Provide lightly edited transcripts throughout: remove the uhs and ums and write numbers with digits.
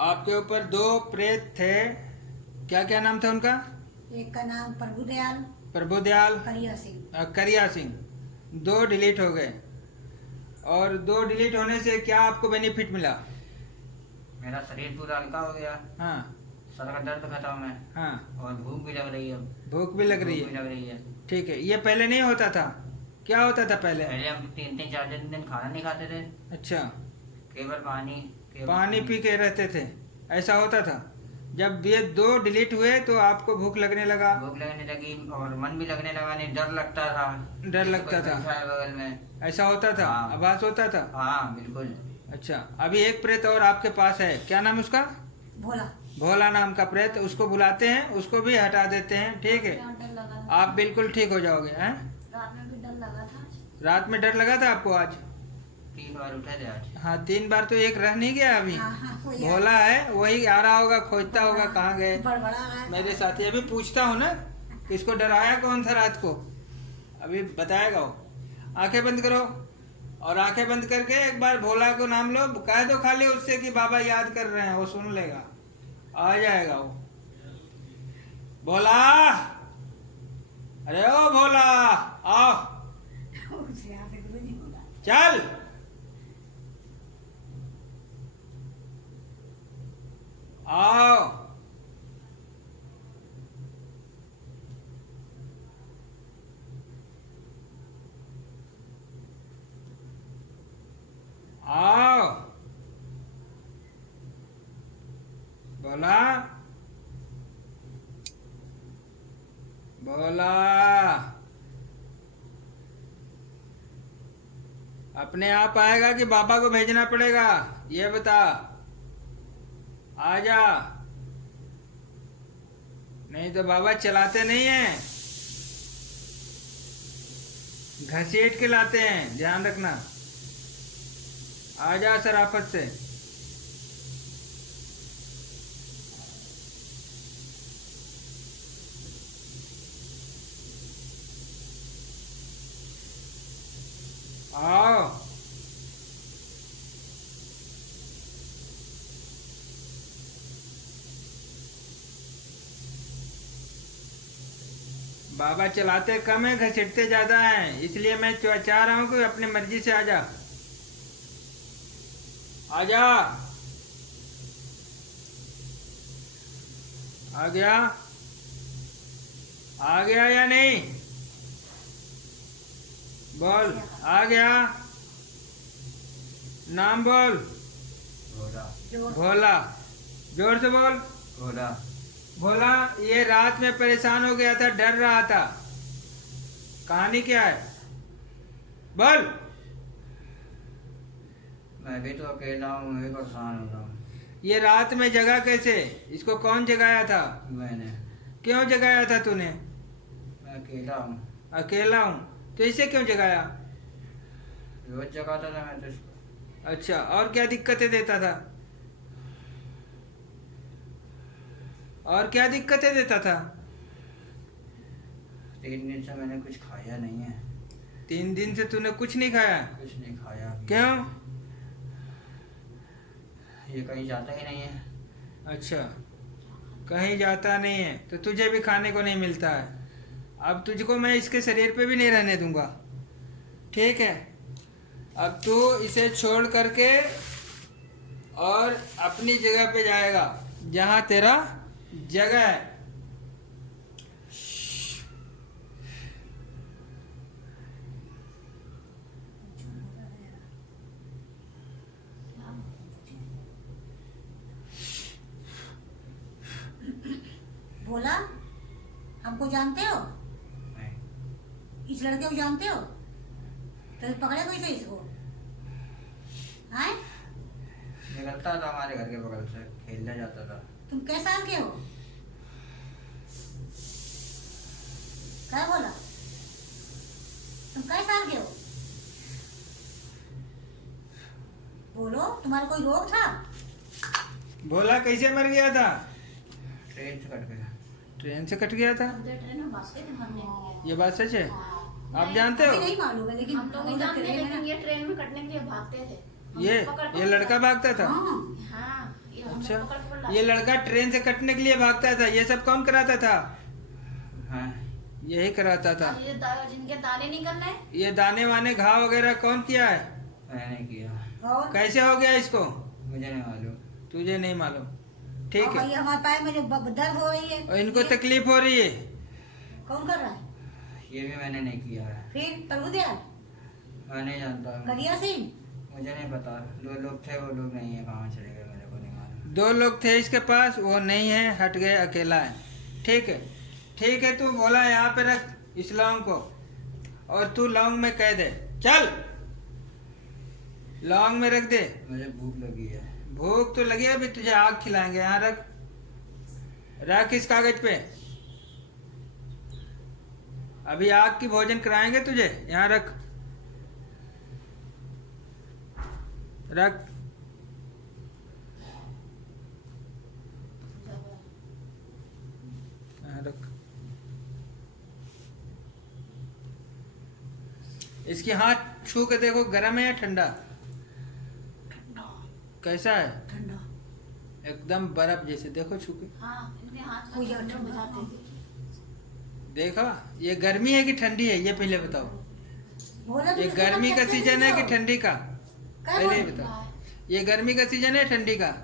आपके ऊपर दो प्रेत थे, क्या क्या नाम था उनका? एक का नाम प्रभुदयाल प्रभुदयाल, करिया सिंह। करिया सिंह। दो डिलीट हो गए। और दो डिलीट होने से क्या आपको बेनिफिट मिला? मेरा शरीर पूरा हल्का हो गया, हाँ सर का दर्द खत्म है हाँ। और भूख भी लग रही है। भूख भी लग रही भूख भी है। लग रही है। ठीक है, ये पहले नहीं होता था? क्या होता था पहले? पहले हम 3-3 4 दिन खाना नहीं खाते थे, अच्छा, केवल पानी पानी पी के रहते थे, ऐसा होता था। जब ये दो डिलीट हुए तो आपको भूख लगने लगा? भूख लगने लगी और मन भी लगने लगा, नहीं डर लगता था। डर लगता था, बैठा है बगल में। ऐसा होता था? हाँ। आभास होता था? हाँ बिल्कुल। अच्छा, अभी एक प्रेत और आपके पास है, क्या नाम उसका? भोला। भोला नाम का प्रेत, उसको बुलाते हैं, उसको भी हटा देते हैं, ठीक है? डर लगा था। आप बिल्कुल ठीक हो जाओगे। हैं? रात में भी डर लगा था। रात में डर लगा था आपको आज? 3 बार उठे थे आज। हाँ, 3 बार तो एक रह नहीं गया अभी। हाँ हाँ, कोई भोला है, वही आ रहा होगा, खोजता होगा कहाँ गए बड़बड़ा रहा है। मेरे साथी। अभी पूछता हूँ ना, इसको डराया कौन था रात को, अभी बताएगा वो। आंखें बंद करो, और आंखें बंद करके एक बार भोला को नाम लो, कह दो खाली उससे कि बाबा याद कर रहे हैं, वो सुन लेगा, आ जाएगा वो। भोला, अरे ओ भोला, आओ, उससे यहाँ से गुरु जी बोला। चल। आओ, आओ, बोला, बोला, अपने आप आएगा कि बाबा को भेजना पड़ेगा, ये बता। आजा, नहीं तो बाबा चलाते नहीं हैं, घसीट के लाते हैं, ध्यान रखना। आजा शराफत से। आओ, बाबा चलाते कम है, घसीटते ज्यादा हैं, इसलिए मैं चाह रहा हूँ कि अपनी मर्जी से आजा। आजा, आ गया? आ गया या नहीं? बोल, आ गया? नाम बोल। भोला। भोला, जोर से बोल। भोला। भोला, ये रात में परेशान हो गया था, डर रहा था, कहानी क्या है? बोल। मैं भी तो अकेला हूँ, मैं भी परेशान हो रहा हूँ। ये रात में जगा कैसे? इसको कौन जगाया था? मैंने। क्यों जगाया था तूने? मैं अकेला हूँ। अकेला हूँ तो इसे क्यों जगाया? रोज जगाता था मैं तो इसको। अच्छा, और क्या दिक्कतें देता था? और क्या दिक्कतें देता था? 3 दिन से मैंने कुछ खाया नहीं है। 3 दिन से तूने कुछ नहीं खाया? कुछ नहीं खाया। क्यों? ये कहीं जाता ही नहीं है। अच्छा, कहीं जाता नहीं है तो तुझे भी खाने को नहीं मिलता है। अब तुझको मैं इसके शरीर पे भी नहीं रहने दूंगा, ठीक है? अब तू इसे छोड़ करके और अपनी जगह पे जाएगा, जहाँ तेरा जगह है। भोला, हमको जानते हो? नहीं। इस लड़के को जानते हो? तो पकड़े कैसे इसको? हैं? निकलता था हमारे घर के बगल से, खेलने जाता था। तुम कै साल के हो? क्या बोला? तुम कै साल के हो? बोलो, तुम्हारा कोई रोग था? भोला कैसे मर गया था? ट्रेन से कट गया। ट्रेन से कट गया था? ट्रेन में भागते थे मरने के लिए। ये बात सच है? आप नहीं, जानते मुझे हो? नहीं मालूम है, लेकिन हम लोग नहीं उधर जानते, ट्रेन है लेकिन ना। ये ट्रेन में कटने के लिए भागते थे। हम ये पकड़ ये लड़का भागता था? हाँ, हाँ, ये हमने अच्छा, पकड़ पकड़ ला- ये लड़का ट्रेन से कटने के लिए भागता था, ये सब कौन कराता था? हाँ यही कराता था। और ये जिनके दाने निकल रहे हैं, ये दाने वाने घाव वगैरह कौन किया है? मैंने किया। और कैसे हो गया इसको? मुझे नहीं मालूम। तुझे नहीं मालूम, ठीक और है। ये हमारे पैर में जो दर्द हो रही है, और इनको ये तकलीफ हो रही है। कौन कर रहा है? ये भी मैंने नहीं किया है। फिर प्रभु दयाल, मैं नहीं जानता। करिया सिंह, मुझे नहीं पता। 2 लोग थे, वो लोग नहीं है, कहाँ चले गए मेरे को नहीं मालूम। 2 लोग थे इसके पास, वो नहीं है, हट गए, अकेला है। ठीक है, ठीक है। तू बोला यहाँ पे रख इस लौंग को, और तू लौंग में कह दे, चल लौंग में रख दे। मुझे भूख लगी है। भूख तो लगी है, अभी तुझे आग खिलाएंगे। यहाँ रख, रख इस कागज पे। अभी आग की भोजन कराएंगे तुझे। यहाँ रख, रख। यहाँ रख। इसकी हाथ छू के देखो, गर्म है या ठंडा? कैसा है? ठंडा। एकदम बर्फ जैसे, देखो छू के। हाँ इनके हाथ कोई में और ठंडे हो ठंडा। जाते थे। देखा, ये गर्मी है कि ठंडी है, ये पहले बताओ। बोला तो ये किसी गर्मी का को सीजन है कि ठंडी का? क्या पहले ही बोल- बताओ, ये गर्मी का सीजन है ठंडी का?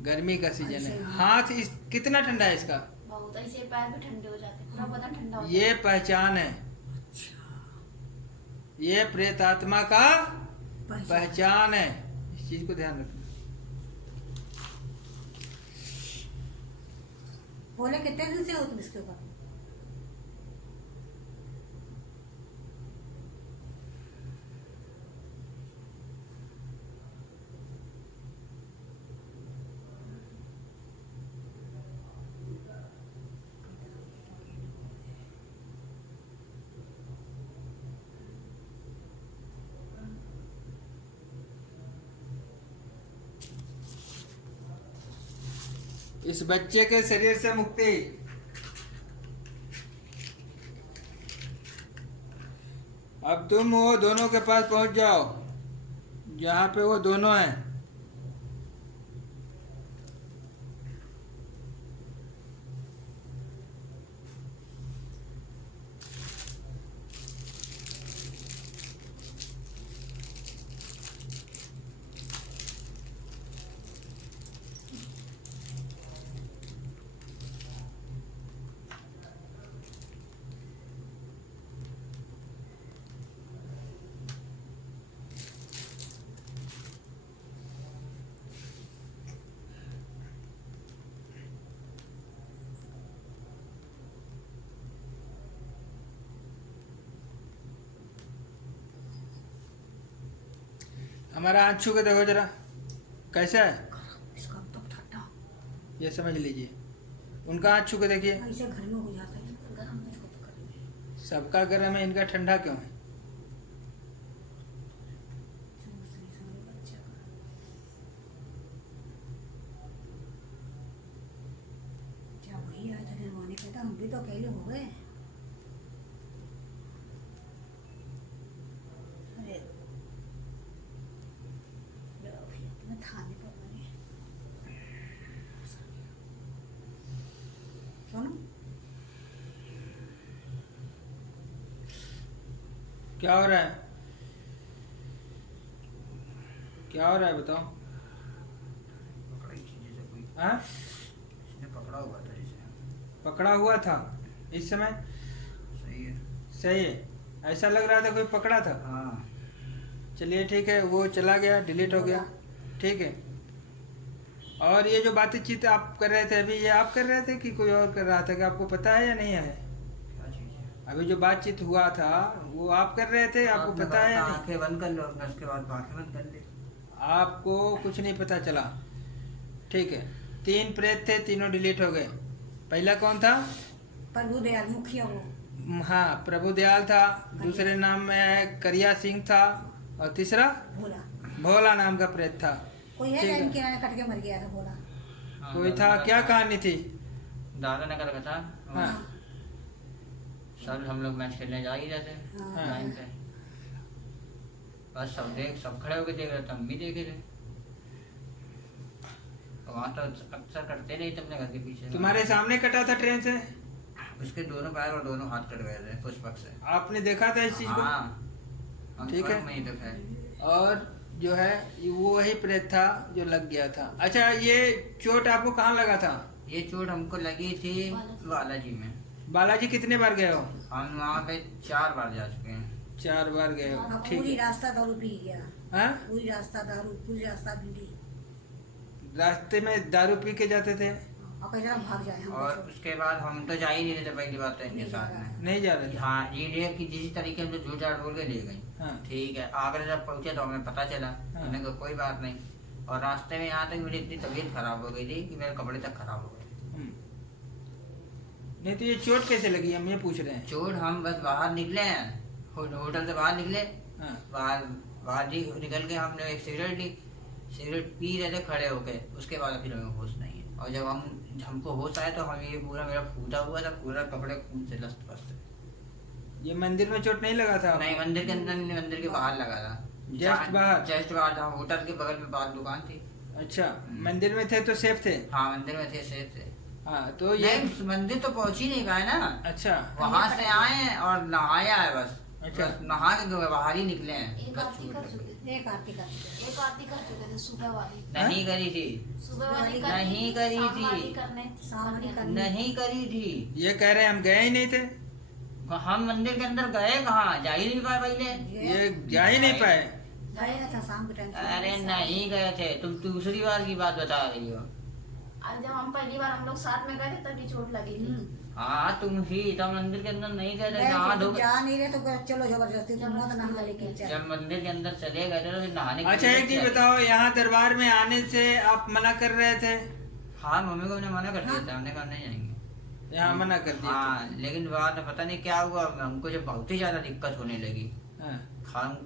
गर्मी का सीजन है। ऐसे ही। हाथ इस कितना ठंडा है इसका? बहुत ऐसे पैर भी ठंडे हो जाते, पूरा बदन ठंडा हो ये पहचान है, ये प्रेत आत्मा का पहचान है। इस चीज को ध्यान रखना। बोले कितने दिन से हो तुम इसके ऊपर? इस बच्चे के शरीर से मुक्ति। अब तुम वो दोनों के पास पहुंच जाओ जहाँ पे वो दोनों हैं। हमारा हाथ छू के देखो जरा, कैसा है? इसका तो ठंडा, ये समझ लीजिए। उनका हाथ छू के देखिए, ऐसे घर में हो जाता है। गरम मेरे को पकड़ ले। सबका गर्म है, इनका ठंडा क्यों है? क्या वही आया था निर्वाणी कहता, हम भी तो अकेले हो गए। अरे मैं थाने पर बने। सुनो, क्या हो रहा है? क्या हो रहा है बताओ? पकड़ी थी जैसे कोई, हाँ, इसने पकड़ा हुआ था जैसे। पकड़ा हुआ था इस समय? सही है। सही है, ऐसा लग रहा था कोई पकड़ा था। हाँ चलिए ठीक है, वो चला गया, डिलीट हो गया। ठीक है। और ये जो बातचीत आप कर रहे थे अभी, ये आप कर रहे थे कि कोई और कर रहा था? कि आपको पता है या नहीं है? क्या चीज़ है? अभी जो बातचीत हुआ था वो आप कर रहे थे, आपको आपने पता है या कहा था, नहीं? आंखें बंद कर लो अपने, उसके बाद आंखें बंद कर ले। आपको कुछ नहीं पता चला। ठीक है। 3 प्रेत थे, तीनों डिलीट हो गए। पहला कौन था? प्रभु दयाल मुखिया वो हाँ, प्रभु दयाल था। दूसरे नाम में है करिया सिंह था, और तीसरा भोला, भोला नाम का प्रेत था। कोई है ठीक है। लाइन किनारे कट के मर गया था भोला। कोई था? क्या कहानी थी? दादा ने कहा था। हाँ। सब हम लोग मैच खेलने जा ही रहे थे हाँ। लाइन पे। बस सब खड़े होके देख रहे थे, हम भी देखे थे। वहाँ तो अक्सर कटते नहीं थे अपने घर के पीछे। तुम्हारे सामने कटा था ट्रेन से? उसके दोनों पैर और दोनों हाथ कट गए थे पुष्पक से। आपने देखा था इस चीज को? हाँ, ठीक है। वहीं पे थे। और जो है वो वही प्रेत था जो लग गया था। अच्छा, ये चोट आपको कहाँ लगा था? ये चोट हमको लगी थी बालाजी में। बालाजी कितने बार गए हो? हम वहाँ पे 4 बार जा चुके हैं। 4 बार गए हो, अब ठीक पूरी है। रास्ता दारू पी गया, हाँ, पूरी रास्ता दारू, पूरी रास्ता पीटी, रास्ते में दारू पी के जाते थे? और कहीं हम भाग जाए, हम और छोड़। उसके बाद हम तो जा ही नहीं रहे थे पहली बात तो इनके साथ में। नहीं जा रहे थे? हाँ, ये ले कि जिस तरीके से झूठ झाट बोल के ले गई। हाँ, ठीक है, आगरा जब पहुंचे तो हमें पता चला। हाँ। मैंने कहा कोई बात नहीं। और रास्ते में यहाँ तक मेरी इतनी तबीयत खराब हो गई थी कि मेरे कपड़े तक खराब हो गए। नहीं तो ये चोट कैसे लगी, हम ये पूछ रहे हैं। चोट हम बस बाहर निकले हैं, होटल से बाहर निकले, हाँ, बाहर निकल के हमने एक सिगरेट ली, सिगरेट पी रहे थे खड़े होके। उसके बाद फिर हमें होश नहीं है। और जब हमको होश आया तो हम ये पूरा मेरा फूटा हुआ था, पूरा कपड़े खून से लस्त पस्त। ये मंदिर में चोट नहीं लगा था? नहीं, मंदिर के अंदर नहीं, मंदिर के बाहर लगा था। जस्ट बाहर? जस्ट बाहर, जहाँ होटल के बगल में बाहर दुकान थी। अच्छा, मंदिर में थे तो सेफ थे? हाँ, मंदिर में थे, सेफ थे। हाँ, तो ये नहीं, मंदिर तो पहुंच ही नहीं पाए ना। अच्छा, वहां से आए हैं और नहाया है बस। अच्छा। बस नहा के बाहर ही निकले हैं। एक बस आरती कर चुके थे, एक आरती कर चुके। एक आरती कर चुके थे सुबह वाली। नहीं करी थी, सुबह वाली नहीं करी शाम थी। वाली करने शाम वाली करनी। नहीं करी थी। ये कह रहे हैं हम गए ही नहीं थे। हम मंदिर के अंदर गए कहाँ, जा ही नहीं पाए पहले। ये जा ही नहीं पाए। गए था शाम के टाइम। अरे नहीं गए थे, तुम दूसरी बार की बात बता रही हो। आज जब हम पहली बार हम लोग साथ में गए थे तभी चोट लगी थी। हाँ, तुम ही तब मंदिर के अंदर नहीं गए थे, गए नहा थे, धो। तुम जा नहीं रहे तो चलो जबरदस्ती, तुम मत नहा लेके चल। जब मंदिर के अंदर चले गए थे तो फिर नहाने के अच्छा, लिए एक चीज चले। बताओ, यहाँ दरबार में आने से आप मना कर रहे थे? हाँ, मम्मी को हमने मना कर दिया था, हमने कहा नहीं जाएंगे। यहाँ मना कर दिया? हाँ, लेकिन बाद में पता नहीं क्या हुआ, हमको जब बहुत ही ज्यादा दिक्कत होने लगी। हाँ, खान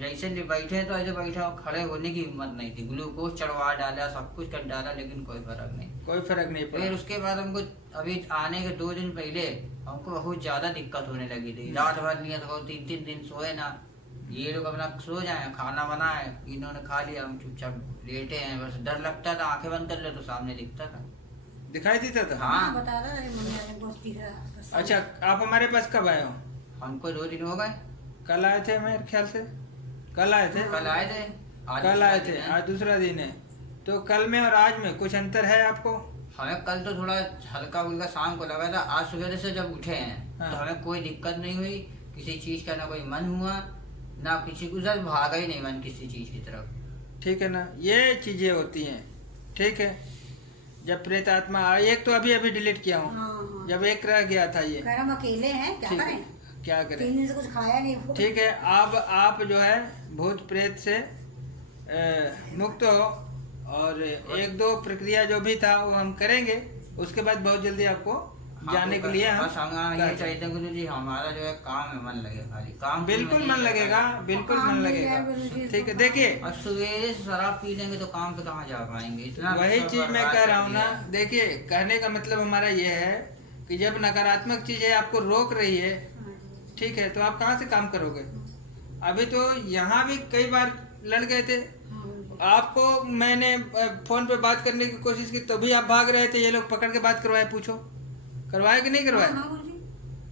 जैसे भी बैठे तो ऐसे बैठे और खड़े होने की हिम्मत नहीं थी। ग्लूकोज चढ़वा डाला, सब कुछ कर डाला, लेकिन कोई फर्क नहीं। कोई फर्क नहीं फिर पड़ा? उसके बाद हमको अभी आने के 2 दिन पहले हमको बहुत ज्यादा दिक्कत होने लगी थी। रात भर नहीं तो 3-3 दिन सोए ना। ये लोग अपना सो जाए, खाना बनाए, इन्होंने खा लिया, हम चुपचाप लेटे हैं। बस डर लगता था, आंखें बंद कर ले तो सामने दिखता था। दिखाई देता था? हाँ। बता रहा है मम्मी, अरे बस दिख रहा है। अच्छा, आप हमारे पास कब आए हो? हमको 2 दिन हो गए। कल आए थे मेरे ख्याल से। कल आए थे? कल आए थे, आज कल दूसरा आए दिन थे, है। आज दूसरा दिन है। तो कल में और आज में कुछ अंतर है आपको? हमें कल तो थोड़ा हल्का फुल्का शाम को लगा था। आज सुबह से जब उठे हैं हाँ। तो हमें कोई दिक्कत नहीं हुई। किसी चीज का ना कोई मन हुआ, ना किसी को उधर भागा ही नहीं मन किसी चीज की तरफ। ठीक है ना, ये चीजें होती हैं। ठीक है, जब प्रेत आत्मा आई, एक तो अभी अभी डिलीट किया हूँ, हाँ। जब एक रह गया था ये। कह रहा हम अकेले हैं, क्या ठीक है, करें? क्या करें? 3 दिन से कुछ खाया नहीं वो। ठीक है, अब आप जो है भूत प्रेत से मुक्त हो, और 1-2 प्रक्रिया जो भी था वो हम करेंगे। उसके बाद बहुत जल्दी आपको जाने के लिए हम बस हम ये चाहते हैं गुरु जी, हमारा जो है काम में मन लगे, खाली काम। बिल्कुल मन लगेगा, बिल्कुल काम मन मिल लगेगा। जाए गुरु जी, ठीक है, तो देखिए और सवेरे से शराब पी लेंगे तो काम पे कहाँ जा पाएंगे। इतना वही सब चीज मैं बर्बाद कह रहा कर हूँ ना। दिया। देखिए, कहने का मतलब हमारा ये है कि जब नकारात्मक चीजें आपको रोक रही है, ठीक है, तो आप कहाँ से काम करोगे? अभी तो यहाँ भी कई बार लड़ गए थे। आपको मैंने फोन पे बात करने की कोशिश की तो भी आप भाग रहे थे। ये लोग पकड़ के बात करवाए, पूछो करवाए कि नहीं करवाए? ना गुरु जी,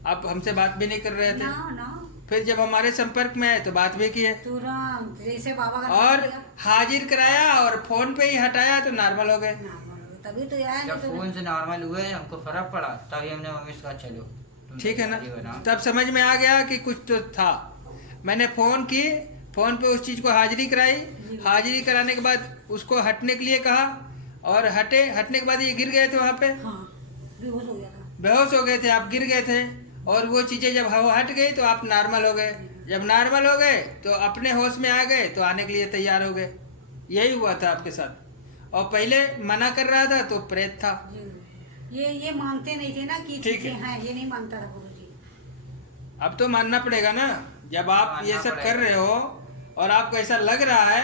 आप हमसे बात भी नहीं कर रहे थे। ना ना, फिर जब हमारे संपर्क में आए तो बात भी की है, तुरंत जैसे बाबा का और नाम लिया, हाजिर कराया, और फोन पे ही हटाया तो नॉर्मल हो गए। नॉर्मल हो गया। तभी तो आया जब नहीं तो फोन से नॉर्मल हुए हमको फर्क पड़ा, तभी हमने मम्मी से कहा चलो तुम ठीक है ना, ये बनाओ। तब समझ में आ गया कि कुछ तो था। मैंने फोन की, फोन पे उस चीज को हाजिरी कराई, हाजिरी कराने के बाद उसको हटने के लिए कहा, और हटने के बाद ये गिर गए थे वहां पे, हाँ, बेहोश हो गया था। बेहोश हो गए थे, आप गिर गए थे। और वो चीजें जब हवा हट गई तो आप नॉर्मल हो गए। जब नॉर्मल हो गए तो अपने होश में आ गए, तो आने के लिए तैयार हो गए। यही हुआ था आपके साथ। और पहले मना कर रहा था तो प्रेत था। जी, ये मानते नहीं थे ना कि ठीक चीजें है। हैं, ये नहीं मानता था गुरु जी। अब तो मानना पड़ेगा ना, जब आप मानना ये सब पड़ेगा। कर रहे हो और आपको ऐसा लग रहा है,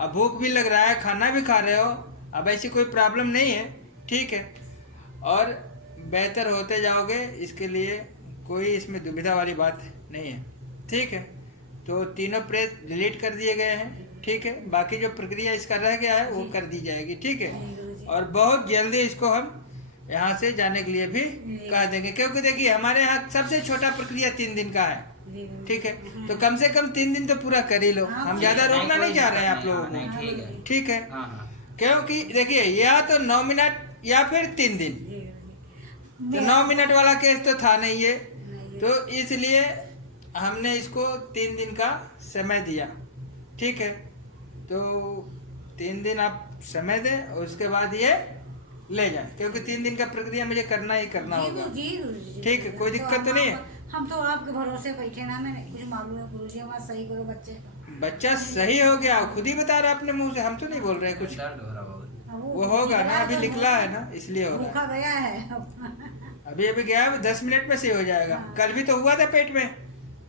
अब भूख भी लग रहा है, खाना भी खा रहे हो, अब ऐसी कोई प्रॉब्लम नहीं है। ठीक है, और बेहतर होते जाओगे, इसके लिए कोई इसमें दुविधा वाली बात नहीं है। ठीक है, तो तीनों प्रेत डिलीट कर दिए गए हैं। ठीक है, बाकी जो प्रक्रिया इसका रह गया है वो कर दी जाएगी। ठीक है, गुरु जी और बहुत जल्दी इसको हम यहाँ से जाने के लिए भी कह देंगे, क्योंकि देखिए हमारे यहाँ सबसे छोटा प्रक्रिया 3 दिन का है। जी गुरुजी। ठीक है, तो कम से कम 3 दिन तो पूरा कर ही लो। हम ज्यादा रोकना नहीं चाह रहे हैं आप लोगों नहीं, को। ठीक है। ठीक है, हाँ हाँ क्योंकि देखिए या तो 9 मिनट या फिर 3 दिन। जी गुरुजी। तो 9 मिनट वाला केस तो था नहीं ये, नहीं, तो इसलिए हमने इसको 3 दिन का समय दिया। ठीक है, तो 3 दिन आप समय दें और उसके बाद ये ले जाएं, क्योंकि 3 दिन का प्रक्रिया मुझे करना ही करना होगा। जी गुरुजी। ठीक है, कोई दिक्कत तो नहीं है? हम तो आपके भरोसे बैठे ना, मैंने कुछ मालूम है गुरुजी, हमारा सही करो बच्चे का। बच्चा सही हो गया, खुद ही बता रहा है अपने मुंह से, हम तो नहीं बोल रहे कुछ। दर्द हो रहा बहुत। अब वो होगा ना, अभी निकला है ना, इसलिए हो रहा भूखा गया है। है। अभी गया है, 10 मिनट में सही हो जाएगा। कल भी तो हुआ था पेट में,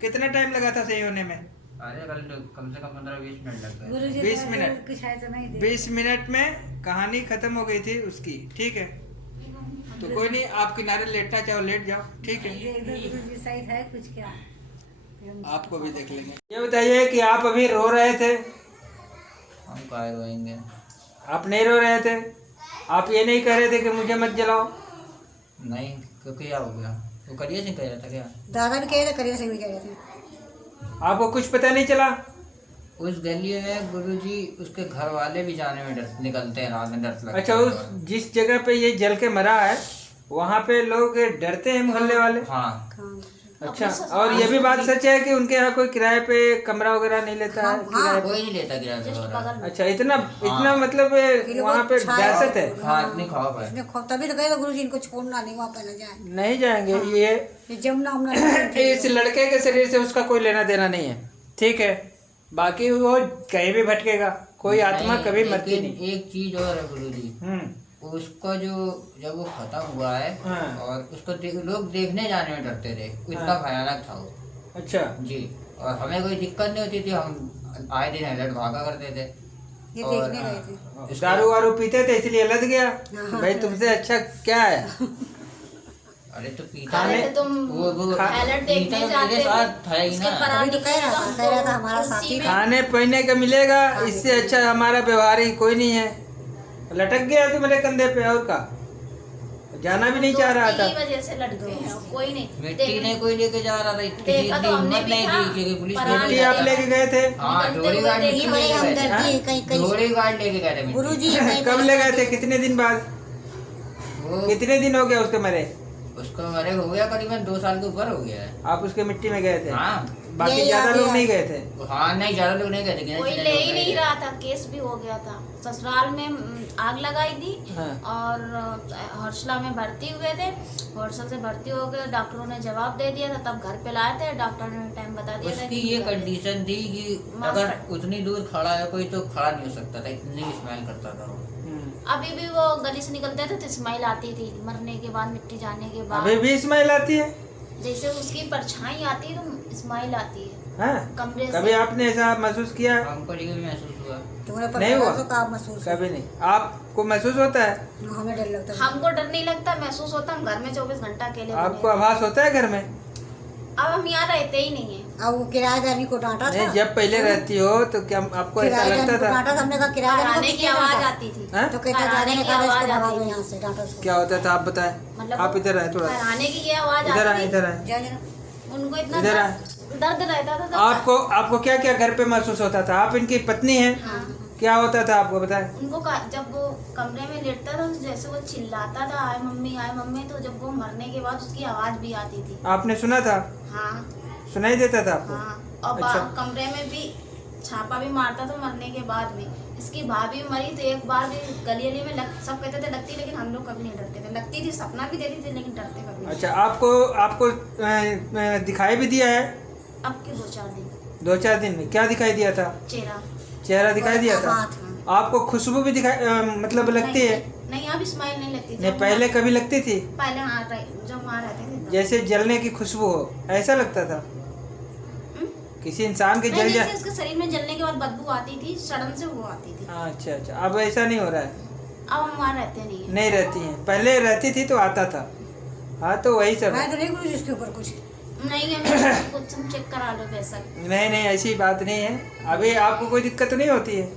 कितना टाइम लगा था सही होने में? अरे कल तो कम से कम 15-20 मिनट लग गए। गुरुजी 20 तो मिनट। कुछ है तो नहीं दे। 20 मिनट में कहानी खत्म हो गई थी उसकी। ठीक है, तो कोई नहीं, आप किनारे लेटना चाहो लेट जाओ। ठीक है, एकदम गुरुजी सही है कुछ क्या। आपको भी देख लेंगे। ये बताइए कि आप अभी रो रहे थे? हम काहे रोएंगे? आप नहीं रो रहे थे? आप ये नहीं कह रहे थे कि मुझे मत जलाओ? नहीं, क्योंकि क्या हो गया? वो करिए से कह रहा था क्या? दादा भी कह रहे थे, करियर से भी कह रहे थे। आपको कुछ पता नहीं चला? उस गली में गुरुजी उसके घर वाले भी जाने में डर निकलते हैं, रात में डर लगता है। अच्छा, उस जिस जगह पे ये जल के मरा है वहाँ पे लोग डरते हैं मोहल्ले वाले? हाँ अच्छा, और ये भी बात सच है कि उनके यहाँ कोई किराए पे कमरा वगैरह नहीं लेता है? किराए पे? कोई नहीं लेता किराया पे वगैरह। अच्छा, इतना मतलब वहाँ पे दहशत है? हाँ, इतनी खौफ है। इसमें तभी तो कहे तो गुरुजी इनको छोड़ना नहीं, वहाँ पे न जाए। नहीं जाएंगे ये जमुना उमना इस लड़के के शरीर से उसका कोई लेना देना नहीं है। ठीक है, बाकी वो कहीं भी भटकेगा, कोई आत्मा नहीं, कभी मरती लेकिन नहीं। एक चीज और है गुरुजी, उसको जो जब वो खत्म हुआ है हाँ। और उसको लोग देखने जाने में डरते थे, इतना हाँ। भयानक था वो। अच्छा जी, और हमें कोई दिक्कत नहीं होती थी, हम आए दिन अलर्ट भागा करते थे। ये और, देखने गए थे। दारू वारू पीते थे इसलिए लद गया। हाँ। भाई तुमसे अच्छा क्या है? अरे तो पीता खाने- है, तुम वो अलर्ट पीता देखने तो जाते मेरे थे, साथ था ही उसके ना। पर अभी तो कह रहा था हमारा साथी था। खाने पीने का मिलेगा, इससे अच्छा हमारा व्यवहार ही कोई नहीं है। लटक गया तू मेरे कंधे पे, और का जाना भी नहीं चाह रहा था। दोस्ती की वजह से लटके हैं, कोई नहीं मिट्टी ने कोई लेके जा रहा था, किसी देखा की तो हमने हिम्मत भी नहीं था, थी क्योंकि पुलिस पर मिट्टी आप लेके गए थे? हाँ, निकलते डोरी हुए गार्ड देखी मिट्टी बड़ी लेके गए थे। हमदर्दी है, कहीं कहीं डोरी गार्ड लेके गए थे मिट्टी। गुरुजी कब ले गए थे? कितने दिन बाद? वो कितने दिन हो गए उसके मरे? उसको मरे हो गया करीबन 2 साल के ऊपर हो गया है। आप उसके मिट्टी में गए थे? हाँ बाकी यही ज्यादा याद लोग है। नहीं गए थे? हाँ, नहीं ज्यादा लोग नहीं गए थे, कोई ले ही नहीं रहा था, केस भी हो गया था। ससुराल में आग लगाई थी हाँ। और हर्षला में भर्ती हुए थे। हर्षल से भर्ती हो गए, डॉक्टरों ने जवाब दे दिया था, तब घर पे लाए थे, डॉक्टर ने टाइम बता दिया था उसकी कि ये कंडीशन थी कि अगर उतनी दूर खड़ा है कोई तो खड़ा नहीं हो सकता था, इतनी स्मेल करता था वो। अभी भी वो गली से निकलते थे तो स्माइल आती थी, मरने के बाद, मिट्टी जाने के बाद। अभी भी स्मेल आती है? जैसे उसकी परछाई आती है तो स्माइल आती है हाँ? कमरे कभी से। आपने ऐसा महसूस किया? हमको भी महसूस हुआ। तुम्हारे पर नहीं हुआ? तो काम महसूस कभी नहीं। आपको महसूस होता है? हमें डर लगता है। हमको डर नहीं लगता, महसूस होता। हम घर में 24 घंटा अकेले बने आपको हैं। आभास होता है घर में? अब हम यहाँ रहते ही नहीं है। अब वो किराएदारी को डांटा था। नहीं, जब पहले रहती हो तो क्या आपको ऐसा किराएदारी लगता को था? डांटा था, हमने कहा किराएदारी को आने की किसने आवाज डांटा? आती थी। हाँ? तो कहता कराने दादा ने की कहा आवाज इसको भगा आती दो थी। यहाँ से, डांटा उसको। क्या होता था आप बताएं? मतलब आप इधर आए थोड़ा, कराने की ये आवाज इधर आए, आती थी। इधर आए। जा जरा। उनको इतना इधर आ। दर्द रहता था तब। आपको क्या क्या घर पे महसूस होता था? आप इनकी पत्नी हैं, हाँ। क्या होता था आपको बताएं? उनको जब वो कमरे में लेटता था तो जैसे वो चिल्लाता था, आए मम्मी, तो जब वो मरने के बाद उसकी आवाज भी आती थी। आपने सुना था? हाँ सुनाई देता था आपको? हाँ। और अच्छा। कमरे में भी छापा भी मारता था मरने के बाद में। इसकी भाभी मरी तो एक बार भी गली में सब कहते थे लगती, लेकिन हम लोग कभी नहीं डरते थे। लगती थी, सपना भी देती थी, लेकिन डरते कभी नहीं। अच्छा, आपको दिखाई भी दिया है? अब के 2-4 दिन 2-4 दिन में क्या दिखाई दिया था? चेहरा दिखाई दिया था? हाथ, हाँ। आपको खुशबू भी मतलब लगती है? नहीं, अब स्माइल नहीं लगती। नहीं, पहले कभी लगती थी? पहले जब वहाँ रहते थे तब। जैसे जलने की खुशबू हो, ऐसा लगता था? किसी इंसान के नहीं, जल जैसे उसके शरीर में जलने के बाद बदबू आती थी, सड़न से वो आती थी। अच्छा, अब ऐसा नहीं हो रहा है? अब हम वहाँ रहते नहीं है। नहीं रहती हैं, पहले रहती थी तो आता था। हाँ, तो वही सब है। मैं तो नहीं गुरुजी इसके ऊपर कुछ। नहीं है, कुछ तुम चेक करा लो बेशक। नहीं, ऐसी बात नहीं है। अभी आपको कोई दिक्कत नहीं होती है?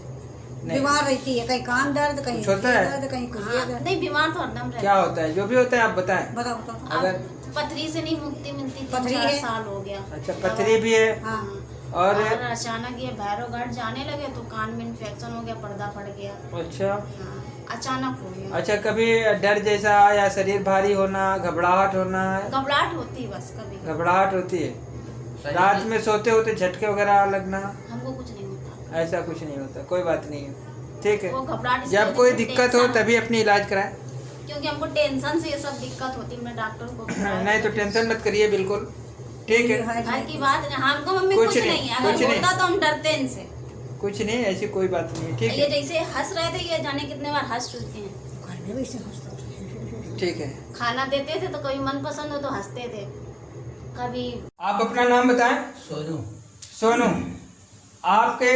नहीं। बीमार रहती है, कहीं कान दर्द, कहीं कुछ होता है? दर्द, कहीं कुछ हाँ, दर्द। नहीं बीमार तो हरदम रहता क्या होता है? जो भी होता है आप बताएं। बताओ बताओ। अगर अब पथरी से नहीं मुक्ति मिलती, पथरी 3-4 है? साल हो गया। अच्छा, पथरी भी है हाँ और और अचानक ये भैरवगढ़ जाने लगे तो कान में इन्फेक्शन हो गया, पर्दा फट गया। अच्छा हाँ, अचानक हो गया। अच्छा, कभी डर जैसा या शरीर भारी होना, घबराहट होना? घबराहट होती है बस कभी कभी। घबराहट होती है। रात में सोते होते झटके वगैरह लगना, हमको कुछ नहीं होता। ऐसा कुछ नहीं होता, कोई बात नहीं है, ठीक है। वो घबराहट इसलिए जब कोई होती है, दिक्कत हो टेंशन- तभी अपनी इलाज कराएं। क्योंकि हमको टेंशन से ये सब दिक्कत होती है, मैं डॉक्टर को बुलाया। नहीं तो टेंशन मत करिए, बिल्कुल ठीक है। घर की बात नहीं, हमको मम्मी कुछ कुछ नहीं, नहीं है, अगर कुछ नहीं। होता तो हम डरते इनसे। कुछ नहीं, ऐसी कोई बात नहीं है, ठीक ये है जैसे हंस रहे थे, ये जाने कितने बार हंस चुके हैं। घर में भी ऐसे हंसता है। ठीक है। खाना देते थे तो कभी मन पसंद हो तो हंसते थे, कभी आप अपना नाम बताएं। सोनू, सोनू, आपके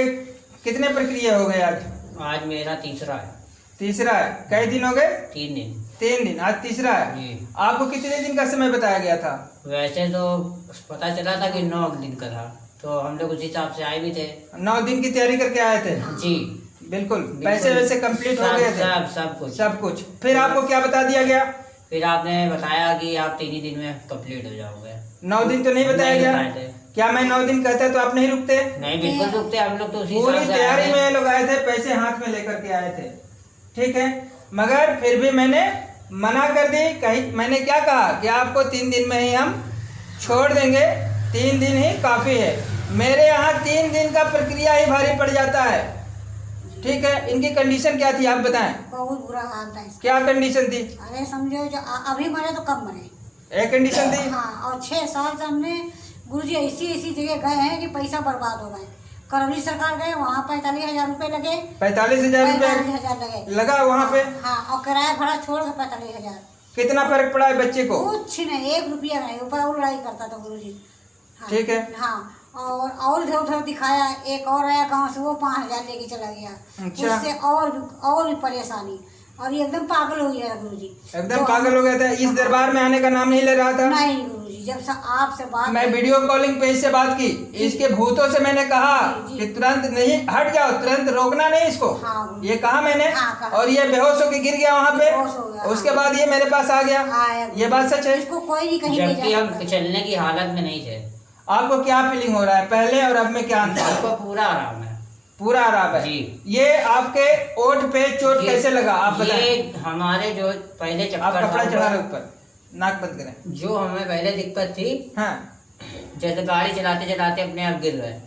कितने प्रक्रिया हो गए आज? आज मेरा तीसरा है। तीसरा है। कई दिन हो गए? 3 दिन। 3 दिन, आज तीसरा है। जी। आपको कितने दिन का समय बताया गया था? वैसे तो पता चला था कि 9 दिन का था, तो हम लोग उस हिसाब से आए भी थे। 9 दिन की तैयारी करके आए थे? जी बिल्कुल। बिल्कुल। पैसे वैसे कंप्लीट हो गए थे? सब कुछ। सब कुछ। फिर आपको क्या बता दिया गया? फिर आपने बताया कि आप 3 ही दिन में कंप्लीट हो जाओगे। 9 दिन तो नहीं बताया नहीं गया? बताए थे। क्या मैं 9 दिन कहता तो आप नहीं रुकते? नहीं, बिल्कुल रुकते, हम लोग तो उसी पूरी हिसाब से तैयारी आए में थे। ये लोग आए थे, पैसे हाथ में लेकर के आए थे, ठीक है। मगर फिर भी मैंने मना कर दी। कहीं मैंने क्या कहा कि आपको 3 दिन में ही हम छोड़ देंगे, 3 दिन ही काफी है। मेरे यहाँ 3 दिन का प्रक्रिया ही भारी पड़ जाता है, ठीक है। इनकी कंडीशन क्या थी आप बताएं? बहुत बुरा हाल था इसका। क्या कंडीशन थी? अरे समझो जो अभी मरे तो कब मरे। एक कंडीशन थी। हाँ, और 6 साल से हमने गुरुजी ऐसी जगह गए हैं कि पैसा बर्बाद हो गए। करौली सरकार गए, वहाँ 45,000 रुपए लगे। 45,000 रुपए 45,000 लगे लगा वहाँ पे। हाँ, और किराया भाड़ा छोड़ के 45,000। कितना फर्क पड़ा है बच्चे को? कुछ नहीं, 1 रुपया नहीं, ऊपर और लड़ाई करता था गुरुजी। हाँ, ठीक है। हाँ, और इधर उधर दिखाया। एक और आया गांव से, वो 5,000 लेके चला गया। अच्छा। उससे और भी परेशानी, और ये एकदम पागल हो गया गुरुजी। एकदम तो पागल हो गया था। इस दरबार में आने का नाम नहीं ले रहा था। नहीं गुरुजी, जब से आपसे बात मैं वीडियो कॉलिंग पे इससे बात की, इसके भूतों से मैंने कहा जी, जी। कि तुरंत नहीं, हट जाओ, तुरंत रोकना नहीं इसको। हाँ, ये कहा मैंने। हाँ, कहा। और ये बेहोश होके गिर गया वहाँ बेहोश हो पे। गया, उसके हाँ। बाद ये मेरे पास आ गया। आया। ये बात सच है। इसको कोई नहीं कहीं ले जबकि जा हम सकता। चलने की हालत में नहीं थे। आपको क्या फीलिंग हो रहा है पहले और अब में? क्या अंतर? हमको पूरा आराम है। पूरा आराम है जी। ये आपके ओठ पे चोट ये- कैसे लगा आप बताएं? ये हमारे जो पहले आप चक्कर कपड़ा चढ़ा रहे था, ऊपर, नाक बंद करें। जो हमें पहले दिक्कत थी, हाँ, जैसे गाड़ी चलाते चलाते अपने आप गिर गए,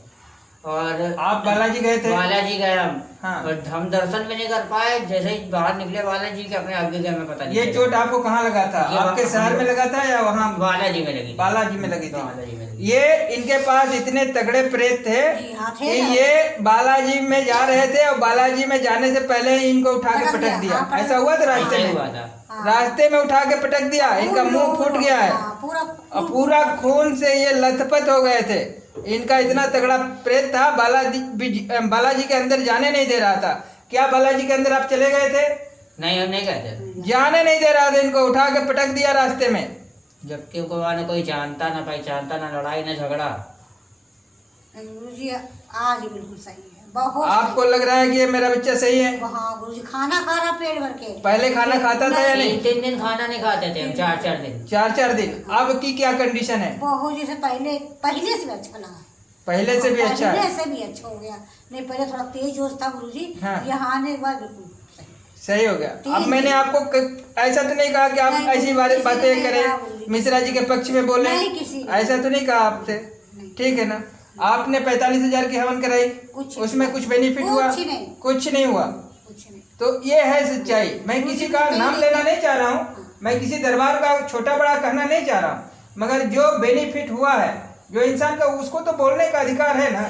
और आप बालाजी गए थे? बालाजी गए हम। हाँ। और हम दर्शन भी नहीं कर पाए, जैसे ही बाहर निकले बालाजी के, अपने आप गिर गए, हमें पता नहीं ये चला। चोट आपको कहाँ लगा था? ये आपके वहाँ- शहर में लगा था या वहाँ बालाजी में लगी थी। बालाजी में लगी बालाजी में थी? लगी। ये इनके पास इतने तगड़े प्रेत थे जी, हाँ, थे कि ना। ये बालाजी में जा रहे थे और बालाजी में जाने से पहले ही इनको उठा के पटक पटक दिया, दिया। हाँ, पटक ऐसा हुआ था रास्ते ऐसा में? हुआ था। हाँ। रास्ते में उठा के पटक दिया, इनका मुंह फूट गया है हाँ, पूरा और पूरा खून से ये लथपथ हो गए थे। इनका इतना तगड़ा प्रेत था, बालाजी के अंदर जाने नहीं दे रहा था। क्या बालाजी के अंदर आप चले गए थे? नहीं, हम नहीं कहते, जाने नहीं दे रहा था, इनको उठा के पटक दिया रास्ते में। जबकि उनको वहाँ न कोई जानता, ना पहचानता, ना लड़ाई, ना झगड़ा। गुरुजी आज बिल्कुल सही है, बहुत आपको लग रहा है कि ये मेरा बच्चा सही है? सही। हाँ गुरुजी, खाना खा रहा पेट भर के। पहले खाना खाता था या नहीं? 3 दिन खाना नहीं खाते थे हम, 4 दिन। 4 दिन। अब की क्या कंडीशन है? बहुत जैसे पहले से भी अच्छा लगा। पहले से भी अच्छा पहले है? से भी अच्छा हो गया। नहीं, पहले थोड़ा तेज जोश था गुरुजी। हाँ। यहाँ आने के बाद बिल्कुल सही। सही हो गया। अब तीन मैंने दिन। आपको ऐसा तो नहीं कहा कि आप नहीं, ऐसी किसी ने बातें नहीं कहा करें, मुझे। मिश्रा जी के पक्ष में बोले, नहीं, किसी ने। ऐसा तो नहीं कहा आपसे, नहीं। ठीक है ना। आपने 45,000 की हवन कराई, कुछ उसमें कुछ बेनिफिट हुआ? कुछ नहीं। कुछ नहीं हुआ। कुछ नहीं। तो ये है सच्चाई। मैं मुझे किसी का नहीं नाम चाहिए। लेना नहीं चाह रहा हूँ, मैं किसी दरबार का छोटा बड़ा कहना नहीं चाह रहा हूँ, मगर जो बेनिफिट हुआ है, जो इंसान का, उसको तो बोलने का अधिकार है ना।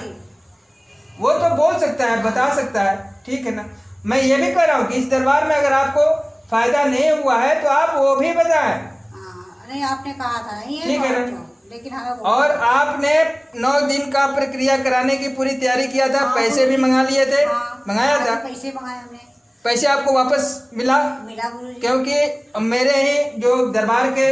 वो तो बोल सकता है, बता सकता है, ठीक है ना। मैं ये भी कह रहा हूँ कि इस दरबार में अगर आपको फायदा नहीं हुआ है तो आप वो भी बताएं, हाँ, नहीं आपने कहा था नहीं है ठीक है तो ना। अच्छा, लेकिन हमें और आपने 9 दिन का प्रक्रिया कराने की पूरी तैयारी किया था, हाँ, पैसे भी मंगा लिए थे? हाँ, मंगाया था? पैसे मंगाए हमने। पैसे आपको वापस मिला? मिला गुरुजी। क्योंकि मेरे ही जो दरबार के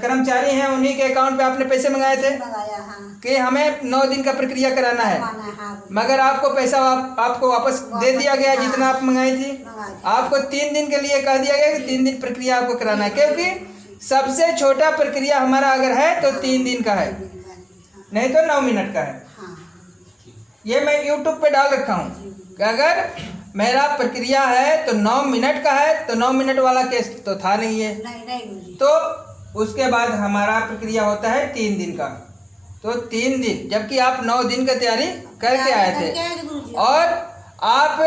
कर्मचारी हैं, उन्हीं के अकाउंट पे आपने पैसे मंगाए थे। मंगाया, हाँ। कि हमें 9 दिन का प्रक्रिया कराना है, करवाना है, हाँ गुरुजी। मगर आपको पैसा आपको वापस दे दिया गया जितना आप मंगाई थी। मंगाई थी। आपको 3 दिन के लिए कह दिया गया कि 3 दिन प्रक्रिया आपको कराना है, क्योंकि सबसे छोटा प्रक्रिया हमारा अगर है तो 3 दिन का है, नहीं तो 9 मिनट का है। हाँ ये मैं YouTube पे डाल रखा हूँ कि अगर मेरा प्रक्रिया है तो 9 मिनट का है, तो 9 मिनट वाला केस तो था नहीं है, नहीं गुरुजी। तो उसके बाद हमारा प्रक्रिया होता है 3 दिन का। तो 3 दिन, जबकि आप 9 दिन का तैयारी करके आए थे, गुरुजी। और आप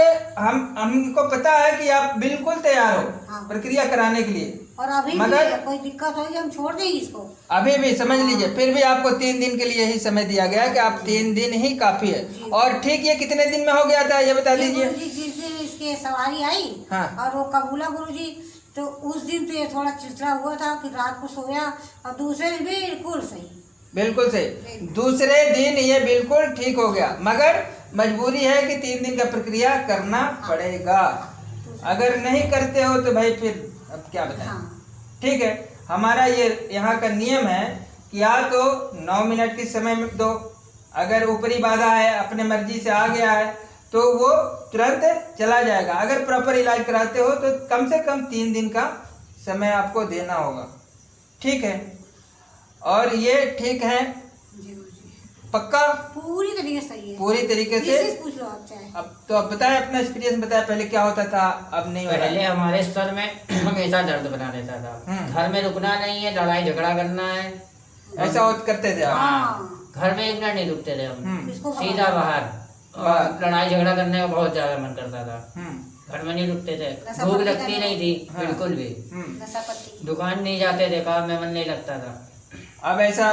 हमको पता है कि आप बिल्कुल तैयार हो हाँ। प्रक्रिया कराने के लिए, और अभी मगर भी कोई दिक्कत होगी हम छोड़ देंगे इसको। अभी भी समझ लीजिए, फिर भी आपको 3 दिन के लिए ही समय दिया गया कि आप 3 दिन ही काफी है। और ठीक, ये कितने दिन में हो गया था ये बता दीजिए। गुरुजी जिस दिन इसके सवारी आई हाँ। और वो कबूला गुरुजी, तो उस दिन तो ये थोड़ा चिड़चिड़ा हुआ था, फिर रात को सोया और दूसरे दिन बिल्कुल सही। बिल्कुल सही, दूसरे दिन ये बिल्कुल ठीक हो गया, मगर मजबूरी है कि 3 दिन का प्रक्रिया करना पड़ेगा। अगर नहीं करते हो तो भाई फिर अब क्या बताएं। हाँ। ठीक है, हमारा ये यहाँ का नियम है कि या तो 9 मिनट के समय में दो, अगर ऊपरी बाधा है अपने मर्जी से आ गया है तो वो तुरंत चला जाएगा। अगर प्रॉपर इलाज कराते हो तो कम से कम 3 दिन का समय आपको देना होगा। ठीक है, और ये ठीक है जी गुरुजी, पक्का पूरी तरीके से सही है, पूरी तरीके से। विशेष पूछ लो आप चाहे। अब तो आप बताएं अपना एक्सपीरियंस बताएं, पहले क्या होता था अब नहीं हो रहा पहले है। हमारे सर में हमेशा दर्द बना रहता था, घर में रुकना नहीं है, लड़ाई झगड़ा करना है, ऐसा करते थे आप? हाँ घर में 1 मिनट नहीं रुकते थे हम, इसको सीधा बाहर। और लड़ाई झगड़ा करने का बहुत ज्यादा मन करता था, घर में नहीं रुकते थे, नशा भूख पत्ती लगती करने- नहीं थी हाँ। बिल्कुल भी, नशा पत्ती। दुकान नहीं जाते थे, काम में मन नहीं लगता था, अब ऐसा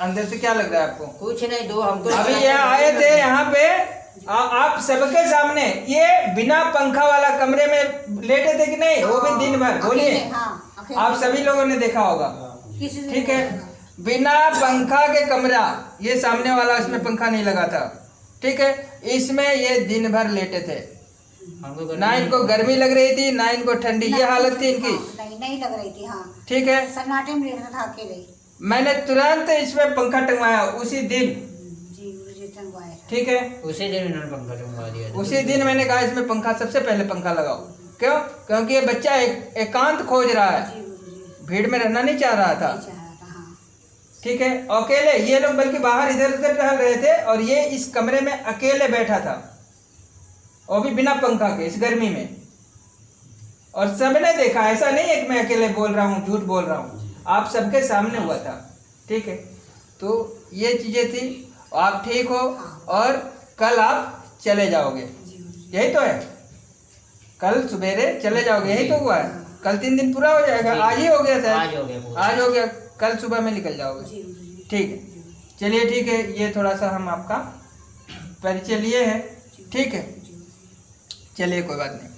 अंदर से क्या लग रहा है आपको? कुछ नहीं। दो हमको अभी ये आए थे यहाँ पे आप सबके सामने, ये बिना पंखा वाला कमरे में लेटे थे कि नहीं, वो भी दिन भर? बोलिए, हाँ, अकेले। आप सभी लोगों ने देखा होगा। किसी से ठीक नहीं है, बोलेगा। बिना पंखा के कमरा, ये सामने वाला इसमें पंखा नहीं लगा था। ठीक है, इसमें ये दिन भर लेटे थे, हमको ना इनको गर्मी लग रही थी ना इनको ठंडी, ये हालत थी इनकी। हाँ, नहीं लग रही थी। हाँ ठीक है, सन्नाटे में लेटता था अकेले। मैंने तुरंत इसमें पंखा टंगवाया उसी दिन। जी गुरुजी टंगवाया था। ठीक है, उसी दिन इन्होंने पंखा टंगवा दिया था। उसी दिन मैंने कहा इसमें पंखा, सबसे पहले पंखा लगाओ। क्यों? क्योंकि ये बच्चा एकांत खोज रहा है, जी गुरुजी भीड़ में रहना नहीं चाह रहा था। नहीं चाह रहा था। हाँ ठीक है, अकेले ये लोग बल्कि बाहर इधर उधर टहल रहे थे और ये इस कमरे में अकेले बैठा था, वो भी बिना पंखा के, इस गर्मी में। और सबने देखा, ऐसा नहीं है कि मैं अकेले बोल रहा हूँ, झूठ बोल रहा हूँ, आप सबके सामने हुआ था। ठीक है, तो ये चीजें थी, आप ठीक हो और कल आप चले जाओगे, जी गुरुजी। यही तो है, कल सवेरे चले जाओगे, यही तो हुआ है। कल 3 दिन पूरा हो जाएगा, आज ही हो गया था, आज हो गया पूरा। आज हो गया, कल सुबह में निकल जाओगे। जी गुरुजी। ठीक है, चलिए ठीक है, ये थोड़ा सा हम आपका परिचय लिए हैं। ठीक है, चलिए कोई बात नहीं।